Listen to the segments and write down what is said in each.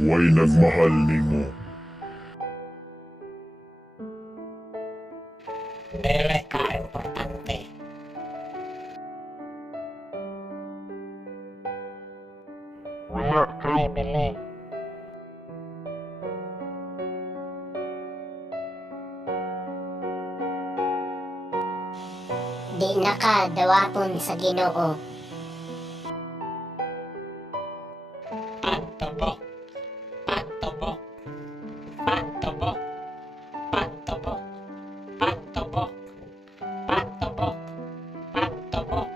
way nagmahal nimo. Dili ka importante. Wala kay bili. Di na ka dawapon sa Ginoo. Pagtubok, pagtubok, pagtubok, pagtubok, pagtubok, pagtubok, pagtubok.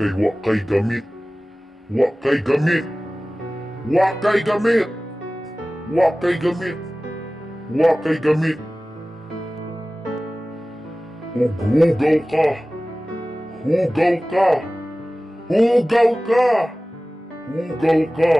Kay wa kay gamit. Wa kay gamit. Wa kay gamit. Wa kay gamit. Wa kay gamit. Ug hugaw ka. Hugaw ka. Hugaw ka. Hugaw ka.